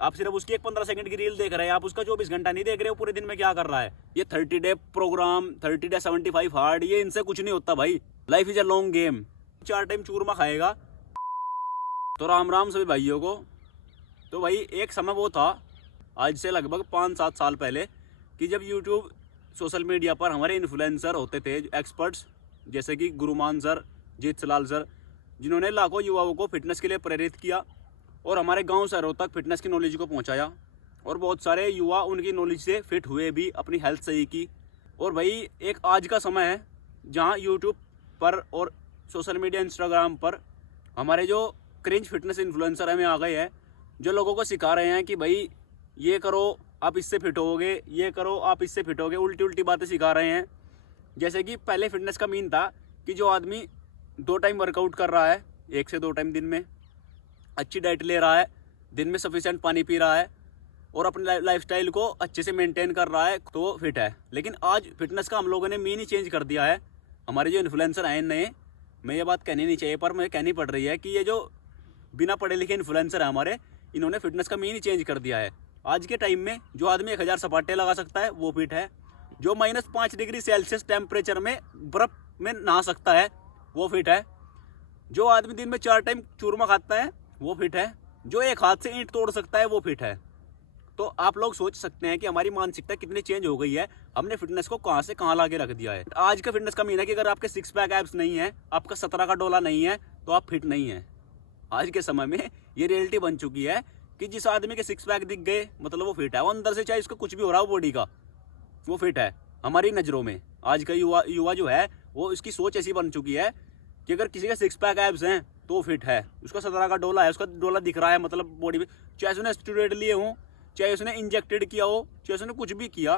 आप सिर्फ उसकी एक 15 सेकंड की रील देख रहे हैं, आप उसका 24 घंटा नहीं देख रहे हो पूरे दिन में क्या कर रहा है। ये 30 डे प्रोग्राम, 30 डे 75 हार्ड, ये इनसे कुछ नहीं होता भाई। Life is a long game. 4 time चूरमा खाएगा। तो राम राम सभी भाइयों को। तो भाई एक समय वो था, आज से लगभग 5-7 साल पहले, कि जब यूट्यूब सोशल मीडिया पर हमारे इन्फ्लुएंसर होते थे, एक्सपर्ट्स, जैसे कि गुरुमान सर, जीत सलाल सर, जिन्होंने लाखों युवाओं को फिटनेस के लिए प्रेरित किया और हमारे गांव शहरों तक फिटनेस की नॉलेज को पहुंचाया। और बहुत सारे युवा उनकी नॉलेज से फिट हुए भी, अपनी हेल्थ सही की। और भाई एक आज का समय है जहां यूट्यूब पर और सोशल मीडिया, इंस्टाग्राम पर हमारे जो क्रिंज फिटनेस इन्फ्लुएंसर हमें आ गए हैं, जो लोगों को सिखा रहे हैं कि भाई ये करो आप इससे फिट होगे, ये करो आप इससे फिट होगे, उल्टी उल्टी बातें सिखा रहे हैं। जैसे कि पहले फिटनेस का मीन था कि जो आदमी 2 टाइम वर्कआउट कर रहा है, 1 से 2 टाइम दिन में, अच्छी डाइट ले रहा है, दिन में सफिशिएंट पानी पी रहा है और अपने लाइफस्टाइल को अच्छे से मेंटेन कर रहा है, तो फिट है। लेकिन आज फिटनेस का हम लोगों ने मीन ही चेंज कर दिया है। हमारे जो इन्फ्लुएंसर हैं नए, मैं ये बात कहनी नहीं चाहिए पर मुझे कहनी पड़ रही है कि ये जो बिना पढ़े लिखे इन्फ्लुएंसर है हमारे, इन्होंने फिटनेस का मीन ही चेंज कर दिया है। आज के टाइम में जो आदमी 1000 सपाटे लगा सकता है वो फिट है। जो -5 डिग्री सेल्सियस टेम्परेचर में बर्फ में नहा सकता है वो फिट है। जो आदमी दिन में 4 टाइम चूरमा खाता है वो फिट है। जो एक हाथ से ईंट तोड़ सकता है वो फिट है। तो आप लोग सोच सकते हैं कि हमारी मानसिकता कितनी चेंज हो गई है। हमने फिटनेस को कहाँ से कहाँ लाके रख दिया है। आज का फिटनेस का मीन है कि अगर आपके 6 पैक एब्स नहीं है, आपका 17 का डोला नहीं है, तो आप फिट नहीं है। आज के समय में ये रियलिटी बन चुकी है कि जिस आदमी के 6 पैक दिख गए मतलब वो फिट है। वो अंदर से चाहे इसको कुछ भी हो रहा हो बॉडी का, वो फिट है हमारी नज़रों में। आज का युवा जो है वो इसकी सोच ऐसी बन चुकी है कि अगर किसी के 6 पैक एब्स हैं तो वो फिट है। उसका 17 का डोला है, उसका डोला दिख रहा है मतलब बॉडी में, चाहे उसने स्टेरॉइड लिए हों, चाहे उसने इंजेक्टेड किया हो, चाहे उसने कुछ भी किया,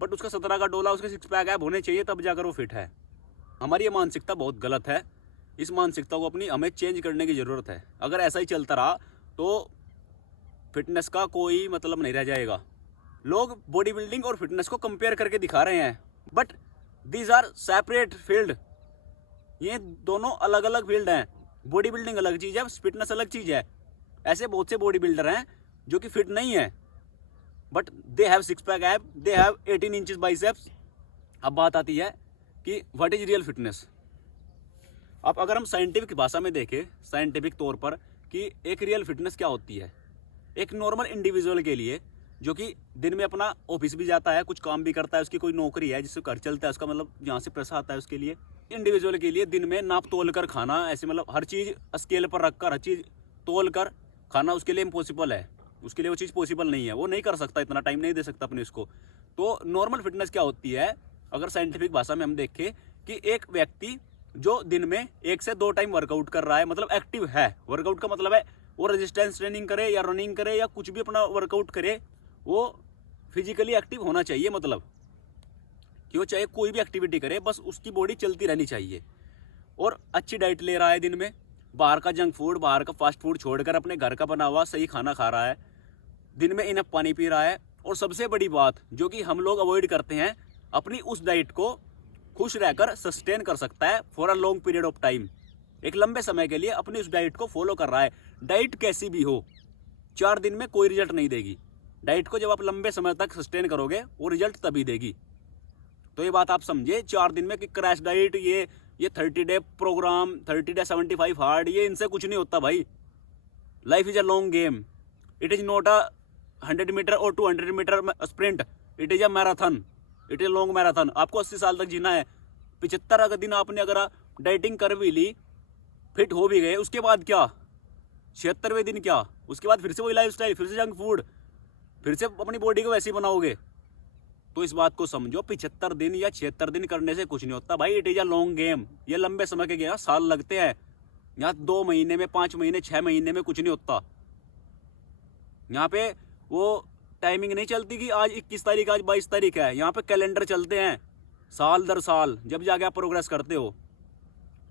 बट उसका 17 का डोला, उसके 6 पैक एब होने चाहिए तब जाकर वो फिट है। हमारी ये मानसिकता बहुत गलत है। इस मानसिकता को अपनी हमें चेंज करने की ज़रूरत है। अगर ऐसा ही चलता रहा तो फिटनेस का कोई मतलब नहीं रह जाएगा। लोग बॉडी बिल्डिंग और फिटनेस को कंपेयर करके दिखा रहे हैं, but these are separate field. ये दोनों अलग अलग फील्ड हैं। बॉडी बिल्डिंग अलग चीज़ है, फिटनेस अलग चीज़ है। ऐसे बहुत से बॉडी बिल्डर हैं जो कि फिट नहीं है, बट दे हैव 6 पैक एब, दे हैव 18 इंचेस बाइसेप्स। अब बात आती है कि व्हाट इज रियल फिटनेस। अब अगर हम साइंटिफिक भाषा में देखें, साइंटिफिक तौर पर, कि एक रियल फिटनेस क्या होती है। एक नॉर्मल इंडिविजुअल के लिए जो कि दिन में अपना ऑफिस भी जाता है, कुछ काम भी करता है, उसकी कोई नौकरी है जिससे घर चलता है, उसका मतलब जहाँ से पैसा आता है उसके लिए, इंडिविजुअल के लिए दिन में नाप तोल कर खाना, ऐसे मतलब हर चीज़ स्केल पर रखकर, हर चीज़ तोल कर खाना उसके लिए इम्पॉसिबल है। उसके लिए वो चीज़ पॉसिबल नहीं है, वो नहीं कर सकता, इतना टाइम नहीं दे सकता अपने उसको। तो नॉर्मल फिटनेस क्या होती है अगर साइंटिफिक भाषा में हम देखें, कि एक व्यक्ति जो दिन में 1 से 2 टाइम वर्कआउट कर रहा है, मतलब एक्टिव है। वर्कआउट का मतलब है वो रेजिस्टेंस ट्रेनिंग करे या रनिंग करे या कुछ भी अपना वर्कआउट करे, वो फिजिकली एक्टिव होना चाहिए। मतलब कि वो चाहे कोई भी एक्टिविटी करे, बस उसकी बॉडी चलती रहनी चाहिए। और अच्छी डाइट ले रहा है, दिन में बाहर का जंक फूड, बाहर का फास्ट फूड छोड़कर अपने घर का बना हुआ सही खाना खा रहा है, दिन में इनफ पानी पी रहा है। और सबसे बड़ी बात जो कि हम लोग अवॉइड करते हैं, अपनी उस डाइट को खुश रहकर सस्टेन कर सकता है for a long period of time. एक लंबे समय के लिए अपनी उस डाइट को फॉलो कर रहा है। डाइट कैसी भी हो, 4 दिन में कोई रिजल्ट नहीं देगी। डाइट को जब आप लंबे समय तक सस्टेन करोगे वो रिजल्ट तभी देगी। तो ये बात आप समझे। 4 दिन में कि क्रैश डाइट, ये 30 डे प्रोग्राम, 30 डे 75 हार्ड, ये इनसे कुछ नहीं होता भाई। Life is a long game. It is not a 100 metre और 200 metre sprint, it is a marathon, it is long marathon. आपको 80 साल तक जीना है। 75 दिन आपने अगर डाइटिंग कर भी ली, फिट हो भी गए, उसके बाद क्या, 76वें दिन क्या, उसके बाद फिर से वही लाइफ स्टाइल, फिर से जंक फूड, फिर से अपनी बॉडी को वैसे ही बनाओगे। तो इस बात को समझो, 75 दिन या 76 दिन करने से कुछ नहीं होता भाई। It is a long game. ये लंबे समय के गेम, साल लगते हैं। यहाँ 2 महीने में, 5 महीने, 6 महीने में कुछ नहीं होता। यहाँ पे वो टाइमिंग नहीं चलती कि आज 21 तारीख, आज 22 तारीख है। यहाँ पे कैलेंडर चलते हैं साल दर साल, जब जाके आप प्रोग्रेस करते हो।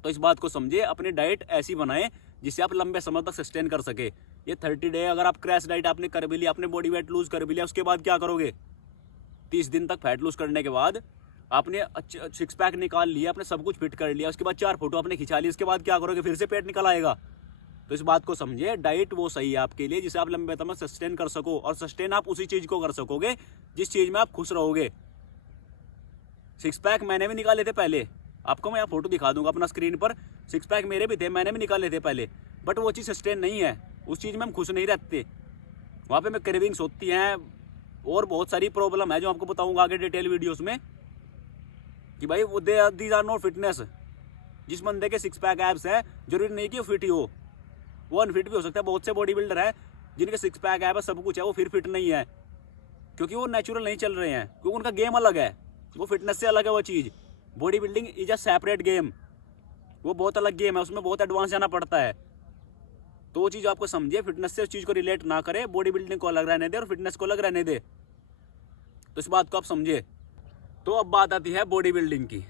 तो इस बात को समझे, अपनी डाइट ऐसी बनाएं जिससे आप लंबे समय तक सस्टेन कर सके। ये 30 डे अगर आप क्रैश डाइट आपने कर भी लिया, आपने बॉडी वेट लूज कर भी लिया, उसके बाद क्या करोगे। 30 दिन तक फैट लूज करने के बाद आपने 6 पैक निकाल लिया, आपने सब कुछ फिट कर लिया, उसके बाद 4 फोटो आपने खिंचा ली, उसके बाद क्या करोगे, फिर से पेट निकल आएगा। तो इस बात को समझिए, डाइट वो सही है आपके लिए जिसे आप लंबे समय सस्टेन कर सको, और सस्टेन आप उसी चीज को कर सकोगे जिस चीज में आप खुश रहोगे। सिक्स पैक मैंने भी निकाले थे पहले, आपको मैं यहाँ फोटो दिखा दूंगा अपना स्क्रीन पर। सिक्स पैक मेरे भी थे, मैंने भी निकाले थे पहले, बट वो चीज़ सस्टेन नहीं है, उस चीज़ में हम खुश नहीं रहते। वहाँ पे मैं क्रेविंग्स होती हैं और बहुत सारी प्रॉब्लम है जो आपको बताऊंगा आगे डिटेल वीडियोस में कि भाई वो दीज आर नॉट फिटनेस। जिस बंदे के सिक्स पैक एब्स है जरूरी नहीं कि वो फिट ही हो, वो अनफिट भी हो सकता है। बहुत से बॉडी बिल्डर है जिनके सिक्स पैक एब है, सब कुछ है, वो फिर फिट नहीं है क्योंकि वो नेचुरल नहीं चल रहे हैं, क्योंकि उनका गेम अलग है, वो फिटनेस से अलग है। वो चीज़ body building is a separate game, वो बहुत अलग गेम है, उसमें बहुत एडवांस जाना पड़ता है। तो वो चीज़ आपको समझिए, फिटनेस से उस चीज़ को रिलेट ना करे, बॉडी बिल्डिंग को अलग रहने दे और फिटनेस को अलग रहने दे। तो इस बात को आप समझिए। तो अब बात आती है बॉडी बिल्डिंग की।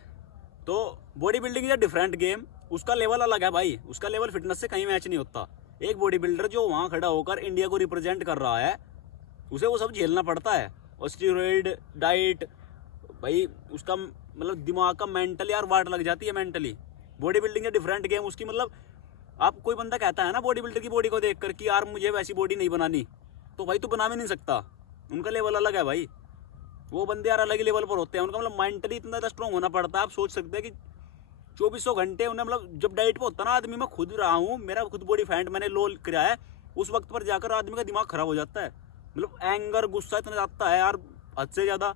तो body building is a different game, उसका लेवल अलग है भाई, उसका लेवल फिटनेस से कहीं मैच नहीं होता। एक बॉडी बिल्डर जो वहाँ खड़ा होकर इंडिया को रिप्रेजेंट कर रहा है, उसे वो सब झेलना पड़ता है, और स्टीरॉयड डाइट भाई, उसका मतलब दिमाग का मेंटली यार वाट लग जाती है मेंटली। बॉडी बिल्डिंग है डिफरेंट गेम उसकी, मतलब आप कोई बंदा कहता है ना बॉडी बिल्डर की बॉडी को देखकर कि यार मुझे वैसी बॉडी नहीं बनानी, तो भाई तू बना भी नहीं सकता, उनका लेवल अलग है भाई। वो बंदे यार अलग ही लेवल पर होते हैं, उनका मतलब मेंटली इतना ज़्यादा स्ट्रॉन्ग होना पड़ता है। आप सोच सकते हैं कि 2400 घंटे उन्हें, मतलब जब डाइट पे होता है ना आदमी, मैं खुद रहा हूँ, मेरा खुद बॉडी फैट मैंने लो कराया है, उस वक्त पर जाकर आदमी का दिमाग खराब हो जाता है। मतलब एंगर गुस्सा इतना जाता है यार हद से ज़्यादा,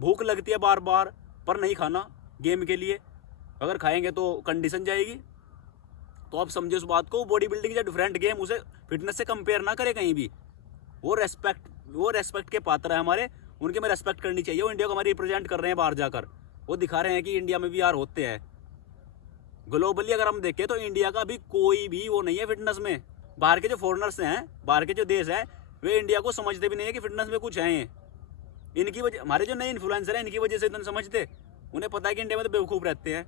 भूख लगती है बार बार, पर नहीं खाना गेम के लिए, अगर खाएंगे तो कंडीशन जाएगी। तो आप समझे उस बात को, body building is different game, उसे फिटनेस से कंपेयर ना करें कहीं भी। वो रेस्पेक्ट के पात्र है हमारे, उनके में रेस्पेक्ट करनी चाहिए। वो इंडिया को हमारी रिप्रेजेंट कर रहे हैं बाहर जाकर, वो दिखा रहे हैं कि इंडिया में भी यार होते हैं। ग्लोबली अगर हम देखें तो इंडिया का भी कोई भी वो नहीं है फिटनेस में। बाहर के जो फॉरेनर्स हैं, बाहर के जो देश हैं, वे इंडिया को समझते भी नहीं है कि फिटनेस में कुछ है। इनकी वजह, हमारे जो नए इन्फ्लुएंसर हैं, इनकी वजह से इतना समझते, उन्हें पता है कि इंडिया में तो बेवकूफ़ रहते हैं।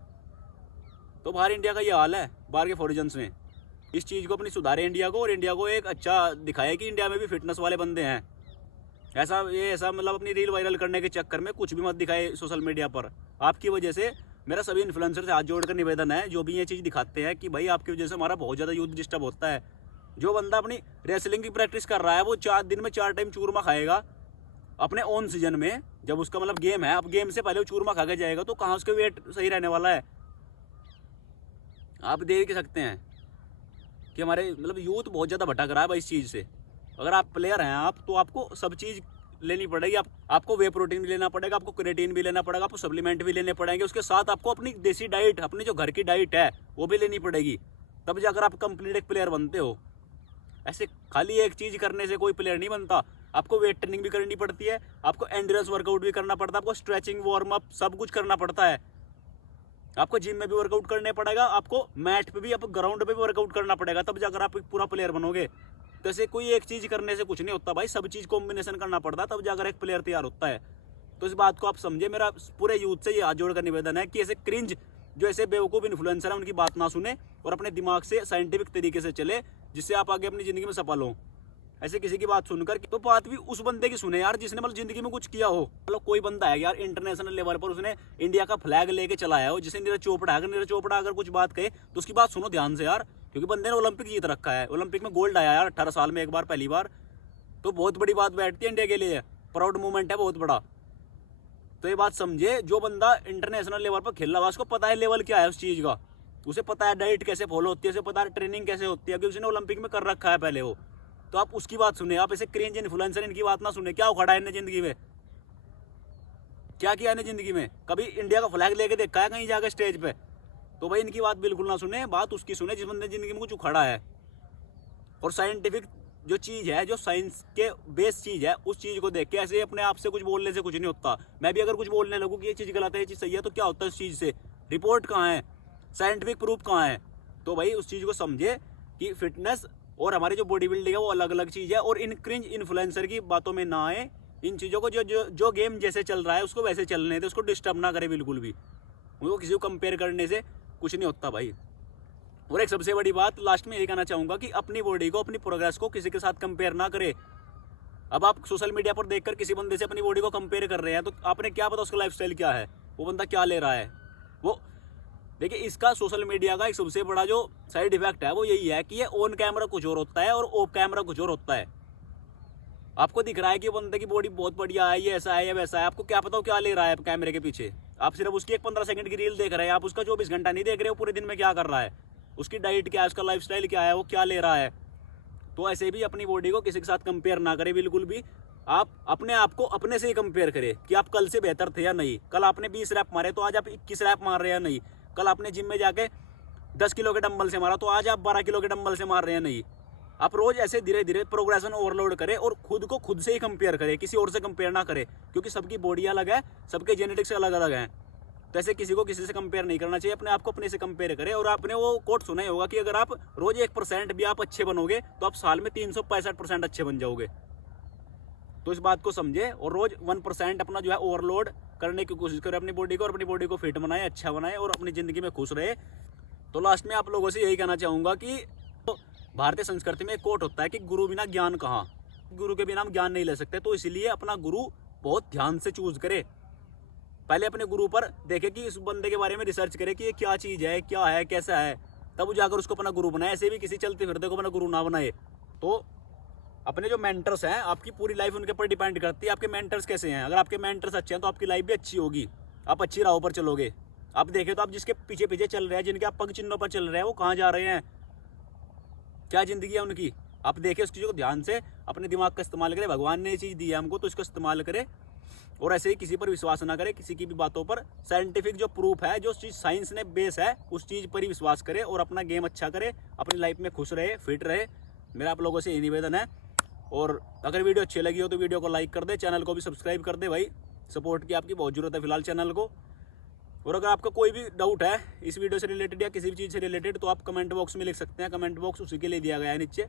तो बाहर इंडिया का ये हाल है, बाहर के फॉरेनर्स में। इस चीज़ को अपनी सुधारे इंडिया को, और इंडिया को एक अच्छा दिखाए कि इंडिया में भी फिटनेस वाले बंदे हैं। ऐसा मतलब अपनी रील वायरल करने के चक्कर में कुछ भी मत दिखाए सोशल मीडिया पर। आपकी वजह से मेरा सभी इन्फ्लुएंसर से हाथ जोड़कर निवेदन है, जो भी ये चीज़ दिखाते हैं कि भाई आपकी वजह से हमारा बहुत ज़्यादा यूथ डिस्टर्ब होता है। जो बंदा अपनी रेसलिंग की प्रैक्टिस कर रहा है, वो 4 दिन में 4 टाइम चूरमा खाएगा अपने ऑन सीजन में, जब उसका मतलब गेम है, अब गेम से पहले वो चूरमा खा के जाएगा, तो कहाँ उसके वेट सही रहने वाला है। आप देख सकते हैं कि हमारे मतलब यूथ बहुत ज़्यादा भटक रहा है भाई इस चीज़ से। अगर आप प्लेयर हैं आप, तो आपको सब चीज़ लेनी पड़ेगी। आपको वे प्रोटीन भी लेना पड़ेगा, आपको क्रेटीन भी लेना पड़ेगा, आपको सप्लीमेंट भी लेने पड़ेंगे, उसके साथ आपको अपनी देसी डाइट, अपनी जो घर की डाइट है वो भी लेनी पड़ेगी, तब जाकर आप कंप्लीट एक प्लेयर बनते हो। ऐसे खाली एक चीज़ करने से कोई प्लेयर नहीं बनता। आपको वेट ट्रेनिंग भी करनी पड़ती है, आपको एंड्योरेंस वर्कआउट भी करना पड़ता है, आपको स्ट्रेचिंग वार्म अप सब कुछ करना पड़ता है। आपको जिम में भी वर्कआउट करने पड़ेगा, आपको मैट पे भी, आपको ग्राउंड पे भी वर्कआउट करना पड़ेगा, तब जाकर आप एक पूरा प्लेयर बनोगे। तो ऐसे कोई एक चीज़ करने से कुछ नहीं होता भाई, सब चीज़ कॉम्बिनेशन करना पड़ता है, तब जाकर एक प्लेयर तैयार होता है। तो इस बात को आप समझे। मेरा पूरे यूथ से ये हाथ जोड़कर निवेदन है कि ऐसे क्रिंज जो ऐसे बेवकूफ़ इन्फ्लुएंसर है, उनकी बात ना सुने और अपने दिमाग से साइंटिफिक तरीके से चले, जिससे आप आगे अपनी ज़िंदगी में सफल हो। ऐसे किसी की बात सुनकर, तो बात भी उस बंदे की सुने यार जिसने मतलब जिंदगी में कुछ किया हो। मतलब कोई बंदा है यार इंटरनेशनल लेवल पर, उसने इंडिया का फ्लैग लेके चलाया हो, जिसे नीरज चोपड़ा है, अगर नीरज चोपड़ा अगर कुछ बात कहे तो उसकी बात सुनो ध्यान से यार, क्योंकि बंदे ने ओलंपिक जीत रखा है, ओलंपिक में गोल्ड आया यार 18 साल में एक बार, पहली बार। तो बहुत बड़ी बात बैठती है इंडिया के लिए, प्राउड मूवमेंट है बहुत बड़ा। तो ये बात समझे, जो बंदा इंटरनेशनल लेवल पर खेल रहा है उसको पता है लेवल क्या है उस चीज़ का, उसे पता है डाइट कैसे फॉलो होती है, उसे पता है ट्रेनिंग कैसे होती है, क्योंकि उसने ओलंपिक में कर रखा है पहले वो। तो आप उसकी बात सुने, आप ऐसे क्रेंज इन्फ्लुएंसर इनकी बात ना सुने। क्या उखड़ा है इन्हें जिंदगी में, क्या किया इन्हें जिंदगी में, कभी इंडिया का फ्लैग लेके देखा है कहीं जाकर स्टेज पे? तो भाई इनकी बात बिल्कुल ना सुने, बात उसकी सुने जिस बंदे जिंदगी में कुछ उखड़ा है। और साइंटिफिक जो चीज़ है, जो साइंस के बेस चीज़ है, उस चीज़ को देख के ऐसे अपने आप से कुछ बोलने से कुछ नहीं होता। मैं भी अगर कुछ बोलने लगूँ कि ये चीज़ गलत है, ये चीज़ सही है, तो क्या होता है उस चीज़ से? रिपोर्ट कहाँ है, साइंटिफिक प्रूफ कहाँ है? तो भाई उस चीज़ को समझे कि फिटनेस और हमारी जो बॉडी बिल्डिंग है वो अलग अलग चीज़ है, और इन क्रिंज इन्फ्लुएंसर की बातों में ना आए। इन चीज़ों को जो गेम जैसे चल रहा है उसको वैसे चलने दे, उसको डिस्टर्ब ना करे बिल्कुल भी। उनको किसी को कंपेयर करने से कुछ नहीं होता भाई। और एक सबसे बड़ी बात लास्ट में ये कहना चाहूँगा कि अपनी बॉडी को, अपनी प्रोग्रेस को किसी के साथ कंपेयर ना करे। अब आप सोशल मीडिया पर देखकर किसी बंदे से अपनी बॉडी को कंपेयर कर रहे हैं, तो आपने क्या पता उसका लाइफस्टाइल क्या है, वो बंदा क्या ले रहा है। वो देखिए इसका सोशल मीडिया का एक सबसे बड़ा जो साइड इफेक्ट है वो यही है कि ये ऑन कैमरा कुछ और होता है और ऑफ कैमरा कुछ और होता है। आपको दिख रहा है कि बंदे की बॉडी बहुत बढ़िया है, ये ऐसा है या वैसा है, आपको क्या पता हो क्या ले रहा है कैमरे के पीछे। आप सिर्फ उसकी एक 15 सेकंड की रील देख रहे हैं, आप उसका 24 घंटा नहीं देख रहे हो पूरे दिन में क्या कर रहा है, उसकी डाइट क्या है, उसका लाइफस्टाइल क्या है, वो क्या ले रहा है। तो ऐसे भी अपनी बॉडी को किसी के साथ कंपेयर ना करें बिल्कुल भी। आप अपने आप को अपने से ही कंपेयर करें कि आप कल से बेहतर थे या नहीं। कल आपने 20 रैप मारे तो आज आप 21 रैप मार रहे हैं या नहीं। कल आपने जिम में जाके 10 किलो के डंबल से मारा तो आज आप 12 किलो के डंबल से मार रहे हैं नहीं। आप रोज ऐसे धीरे धीरे प्रोग्रेशन ओवरलोड करें और खुद को खुद से ही कंपेयर करें, किसी और से कंपेयर ना करें, क्योंकि सबकी बॉडी अलग है, सबके जेनेटिक्स अलग अलग हैं। तो ऐसे किसी को किसी से कंपेयर नहीं करना चाहिए, अपने आप को अपने से कंपेयर करें। और आपने वो कोट सुना ही होगा कि अगर आप रोज 1% भी आप अच्छे बनोगे तो आप साल में 365% अच्छे बन जाओगे। तो इस बात को समझे और रोज 1% अपना जो है ओवरलोड करने की कोशिश करें अपनी बॉडी को, और अपनी बॉडी को फिट बनाए, अच्छा बनाए और अपनी जिंदगी में खुश रहे। तो लास्ट में आप लोगों से यही कहना चाहूँगा कि भारतीय संस्कृति में एक कोट होता है कि गुरु बिना ज्ञान कहाँ, गुरु के बिना हम ज्ञान नहीं ले सकते। तो इसलिए अपना गुरु बहुत ध्यान से चूज करे। पहले अपने गुरु पर देखे कि इस बंदे के बारे में रिसर्च करे कि ये क्या चीज़ है, क्या है, कैसा है, तब जाकर उसको अपना गुरु बनाए। ऐसे भी किसी चलते फिरते को अपना गुरु ना बनाए। तो अपने जो मेंटर्स हैं, आपकी पूरी लाइफ उनके ऊपर डिपेंड करती है आपके मेंटर्स कैसे हैं। अगर आपके मेंटर्स अच्छे हैं तो आपकी लाइफ भी अच्छी होगी, आप अच्छी राहों पर चलोगे। आप देखें तो आप जिसके पीछे पीछे चल रहे हैं, जिनके आप पग चिन्हों पर चल रहे हैं, वो कहाँ जा रहे हैं, क्या जिंदगी है उनकी, आप देखें उस चीज़ को ध्यान से, अपने दिमाग का इस्तेमाल करें। भगवान ने ये चीज़ दी है हमको तो इसको इस्तेमाल करें। और ऐसे ही किसी पर विश्वास ना करें, किसी की भी बातों पर। साइंटिफिक जो प्रूफ है, जो चीज़ साइंस ने बेस है, उस चीज़ पर ही विश्वास करें और अपना गेम अच्छा करें, अपनी लाइफ में खुश रहे, फिट रहे। मेरा आप लोगों से यही निवेदन है। और अगर वीडियो अच्छी लगी हो तो वीडियो को लाइक कर दे, चैनल को भी सब्सक्राइब कर दे भाई। सपोर्ट की आपकी बहुत ज़रूरत है फिलहाल चैनल को। और अगर आपका कोई भी डाउट है इस वीडियो से रिलेटेड या किसी भी चीज़ से रिलेटेड तो आप कमेंट बॉक्स में लिख सकते हैं। कमेंट बॉक्स उसी के लिए दिया गया है नीचे।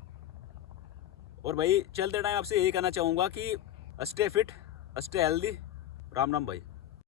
और भाई चलते टाइम आपसे यही कहना चाहूँगा कि stay fit, stay healthy. Ram Ram भाई।